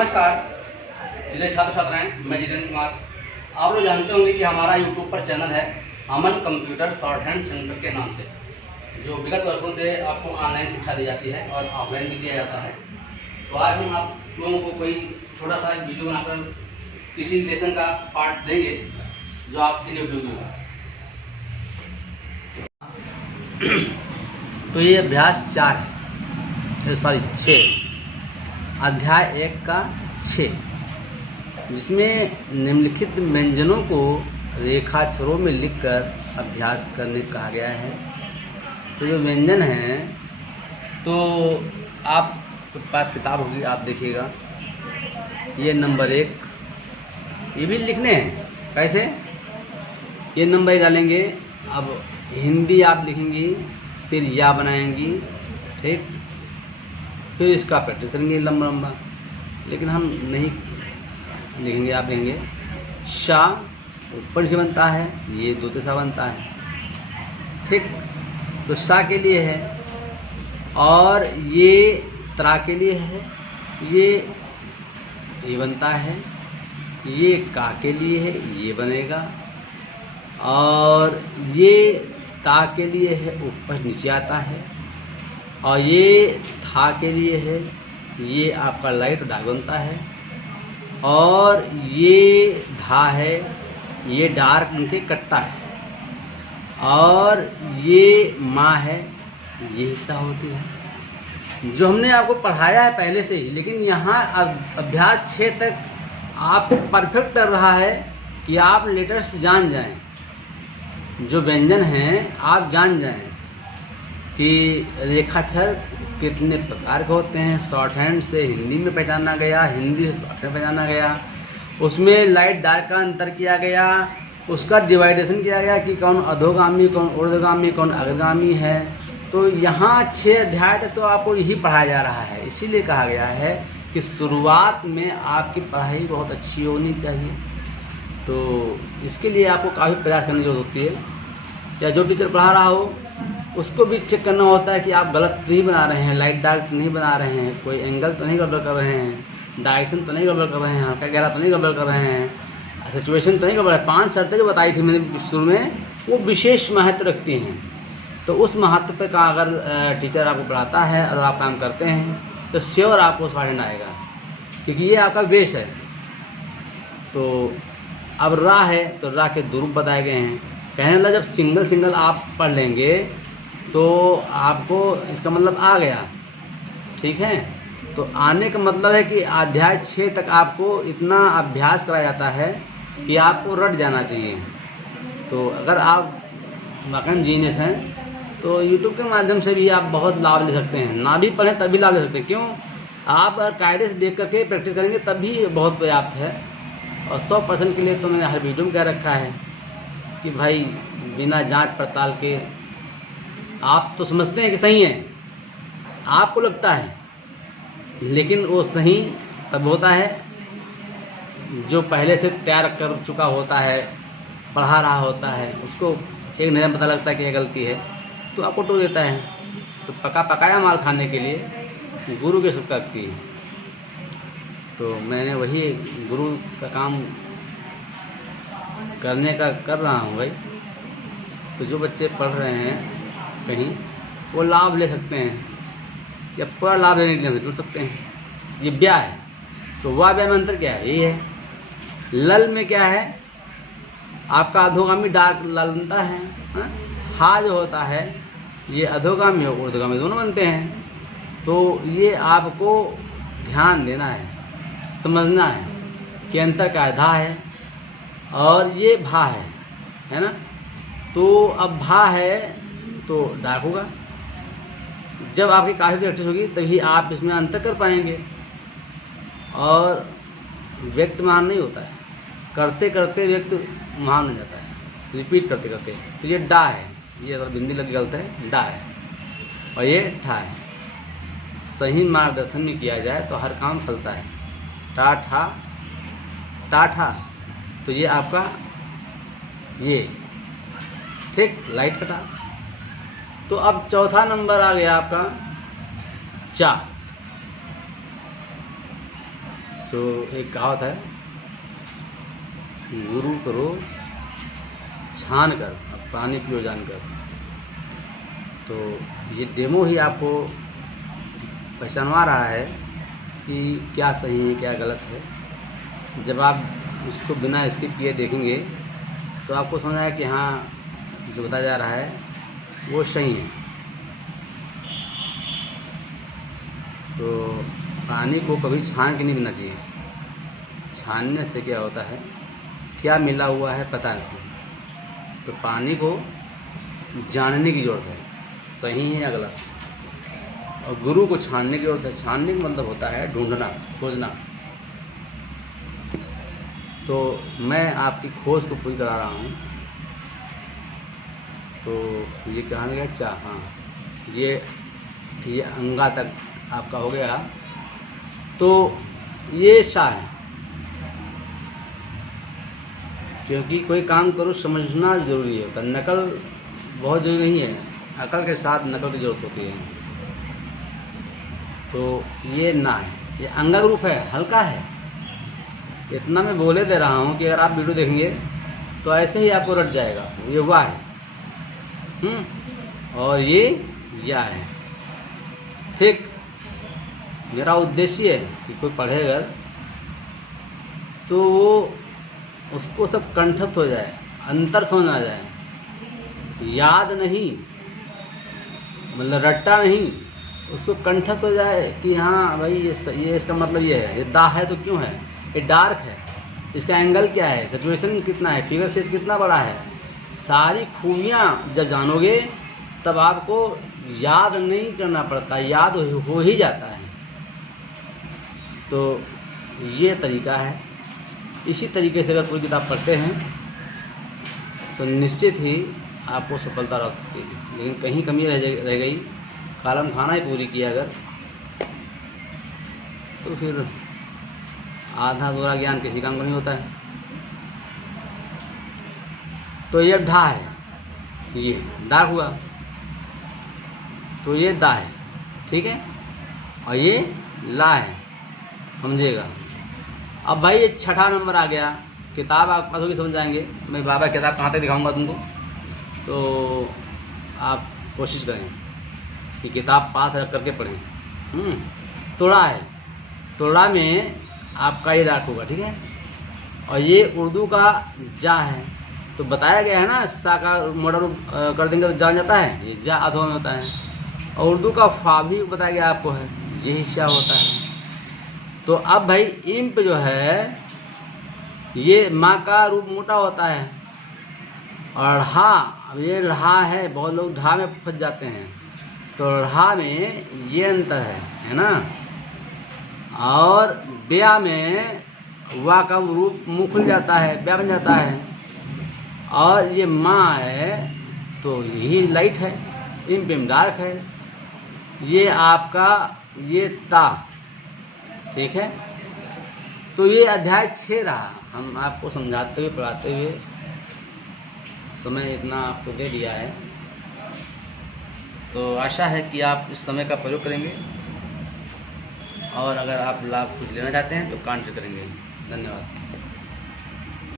नमस्कार जितने छात्र छात्राएं, मैं जितेंद्र कुमार। आप लोग जानते होंगे कि हमारा यूट्यूब पर चैनल है अमन कंप्यूटर शॉर्ट हैंड सेंटर के नाम से, जो विगत वर्षों से आपको ऑनलाइन शिक्षा दी जाती है और ऑफलाइन भी दिया जाता है। तो आज हम आप लोगों को कोई छोटा सा वीडियो बनाकर किसी लेसन का पार्ट देंगे जो आपके लिए उपयोगी होगा। तो ये अभ्यास 6 अध्याय 1 का 6, जिसमें निम्नलिखित व्यंजनों को रेखाक्षरों में लिखकर अभ्यास करने कहा गया है। तो जो व्यंजन हैं, तो आपके पास किताब होगी, आप देखिएगा। ये नंबर 1, ये भी लिखने हैं। कैसे? ये नंबर 1 डालेंगे। अब हिंदी आप लिखेंगी, फिर या बनाएंगी, ठीक। फिर इसका प्रैक्टिस करेंगे लंबा लंबा, लेकिन हम नहीं लिखेंगे। आप लिखेंगे शा ऊपर से बनता है, ये 2 से बनता है, ठीक। तो शा के लिए है, और ये त्रा के लिए है, ये बनता है। ये का के लिए है, ये बनेगा। और ये ता के लिए है, ऊपर नीचे आता है। और ये था के लिए है, ये आपका लाइट डार्क बनता है। और ये धा है, ये डार्क उनके कटता है। और ये माँ है, ये हिस्सा होती है, जो हमने आपको पढ़ाया है पहले से ही। लेकिन यहाँ अभ्यास 6 तक आपको परफेक्ट कर रहा है कि आप लेटर्स जान जाएं, जो व्यंजन हैं आप जान जाएं कि रेखाक्षर कितने प्रकार के होते हैं। शॉर्ट हैंड से हिंदी में पहचाना गया, हिंदी से शॉर्ट हैंड पहचाना गया, उसमें लाइट डार्क का अंतर किया गया, उसका डिवाइडेशन किया गया कि कौन अधोगामी, कौन ऊर्ध्वगामी, कौन अग्रगामी है। तो यहाँ 6 अध्याय तक तो आपको यही पढ़ाया जा रहा है। इसीलिए कहा गया है कि शुरुआत में आपकी पढ़ाई बहुत अच्छी होनी चाहिए। तो इसके लिए आपको काफ़ी प्रयास करने की जरूरत होती है, या जो टीचर पढ़ा रहा हो उसको भी चेक करना होता है कि आप गलत तो नहीं बना रहे हैं, लाइट डार्क तो नहीं बना रहे हैं, कोई एंगल तो नहीं गड़बड़ कर रहे हैं, डायरेक्शन तो नहीं गड़बड़ कर रहे हैं, हल्का गहरा तो नहीं गड़बड़ कर रहे हैं, सिचुएशन तो नहीं गड़बड़ है। 5 शर्तें जो बताई थी मैंने शुरू में, वो विशेष महत्व रखती हैं। तो उस महत्व पे का अगर टीचर आपको पढ़ाता है और आप काम करते हैं तो श्योर आपको शॉर्ट हैंड आएगा, क्योंकि ये आपका बेस है। तो अब रा है, तो रा के 2 रूप बताए गए हैं। कहने लगा जब सिंगल आप पढ़ लेंगे तो आपको इसका मतलब आ गया, ठीक है। तो आने का मतलब है कि अध्याय 6 तक आपको इतना अभ्यास कराया जाता है कि आपको रट जाना चाहिए। तो अगर आप वाकई जीनियस हैं तो यूट्यूब के माध्यम से भी आप बहुत लाभ ले सकते हैं। ना भी पढ़ें तभी लाभ ले सकते हैं। क्यों? आप अगर कायदे से देख करके प्रैक्टिस करेंगे तभी बहुत पर्याप्त है। और 100% के लिए तो मैंने हर वीडियो में कह रखा है कि भाई बिना जांच पड़ताल के आप तो समझते हैं कि सही है, आपको लगता है, लेकिन वो सही तब होता है जो पहले से तैयार कर चुका होता है, पढ़ा रहा होता है, उसको एक नज़र पता लगता है कि ये गलती है तो आपको टोक देता है। तो पकाया माल खाने के लिए गुरु की शक्ति लगती है। तो मैंने वही गुरु का काम करने का कर रहा हूँ भाई। तो जो बच्चे पढ़ रहे हैं कहीं, वो लाभ ले सकते हैं, या पूरा लाभ लेने के लिए जुड़ सकते हैं। ये ब्या है, तो वाह ब्या में अंतर क्या है? यही है। लल में क्या है? आपका अधोगामी डार्क लल बनता है। हा जो होता है ये अधोगामी और ऊर्ध्वगामी दोनों बनते हैं। तो ये आपको ध्यान देना है, समझना है कि अंतर का धा है और ये भा है ना। तो अब भा है तो डार्क होगा। जब आपकी काफ़ी प्रैक्टिस होगी तभी आप इसमें अंतर कर पाएंगे। और व्यक्त महान नहीं होता है, करते करते व्यक्त महान हो जाता है, रिपीट करते करते। तो ये डा है, ये अगर बिंदी लग गलत है, डा है। और ये ठा है। सही मार्गदर्शन में किया जाए तो हर काम फलता है। टा ठा, तो ये आपका ये, ठीक, लाइट कटा। तो अब चौथा नंबर आ गया आपका चा। तो एक कहावत है, गुरु करो छान कर, अब पानी पियो जान कर। तो ये डेमो ही आपको पहचानवा रहा है कि क्या सही है क्या गलत है। जब आप इसको बिना स्किप किए देखेंगे तो आपको समझ आएगा कि हाँ, जो बताया जा रहा है वो सही है। तो पानी को कभी छान के नहीं पीना चाहिए। छानने से क्या होता है, क्या मिला हुआ है पता नहीं। तो पानी को जानने की ज़रूरत है, सही है या गलत। और गुरु को छानने की ज़रूरत है। छानने का मतलब होता है ढूंढना, खोजना। तो मैं आपकी खोज को पूरी करा रहा हूँ। तो ये कहाँ गया चाह, हाँ, ये अंगा तक आपका हो गया। तो ये शाह है, क्योंकि कोई काम करो समझना ज़रूरी होता है, नकल बहुत ज़रूरी नहीं है। अकल के साथ नकल की ज़रूरत होती है। तो ये ना है, ये अंगा रूप है, हल्का है। इतना मैं बोले दे रहा हूँ कि अगर आप वीडियो देखेंगे तो ऐसे ही आपको रट जाएगा। ये हुआ है और ये या है। ठीक, मेरा उद्देश्य है कि कोई पढ़े अगर तो वो उसको सब कंठस्थ हो जाए, अंतर समझ आ जाए, याद नहीं, मतलब रट्टा नहीं, उसको कंठस्थ हो जाए कि हाँ भाई ये इसका मतलब ये है। ये दा है तो क्यों है, ये डार्क है, इसका एंगल क्या है, सिचुएशन कितना है, फिगर साइज कितना बड़ा है। सारी खूबियाँ जब जानोगे तब आपको याद नहीं करना पड़ता, याद हो ही जाता है। तो ये तरीका है। इसी तरीके से अगर पूरी किताब पढ़ते हैं तो निश्चित ही आपको सफलता रह सकती है। लेकिन कहीं कमी रह गई, कॉलम खाना ही पूरी किया अगर, तो फिर आधा अधूरा ज्ञान किसी काम का नहीं होता है। तो ये ढा है, ये डा हुआ, तो ये दा है, ठीक है, और ये ला है, समझेगा। अब भाई ये छठा नंबर आ गया। किताब आपके पास होगी, समझ जाएंगे। मैं बाबा किताब कहाँ तक दिखाऊंगा तुमको, तो आप कोशिश करें कि किताब पास करके पढ़ें। तोड़ा है, तोड़ा में आपका ये डार्क होगा, ठीक है। और ये उर्दू का जा है, तो बताया गया है ना, सा का मॉडल कर देंगे तो जान जाता है, ये जा अधो में होता है। और उर्दू का फा भी बताया गया आपको है, यही शा होता है। तो अब भाई इम्प जो है, ये माँ का रूप मोटा होता है। और ढ़ा, अब ये ढ़ा है, बहुत लोग ढ़ा में फंस जाते हैं। तो ढ़ा में ये अंतर है ना। और ब्या में वा का रूप मुँह खुल जाता है, ब्या बन जाता है। और ये माँ है तो यही लाइट है, इम डार्क है। ये आपका ये ता, ठीक है। तो ये अध्याय 6 रहा। हम आपको समझाते हुए पढ़ाते हुए समय इतना आपको दे दिया है। तो आशा है कि आप इस समय का प्रयोग करेंगे, और अगर आप लाभ कुछ लेना चाहते हैं तो कांटेक्ट करेंगे। धन्यवाद।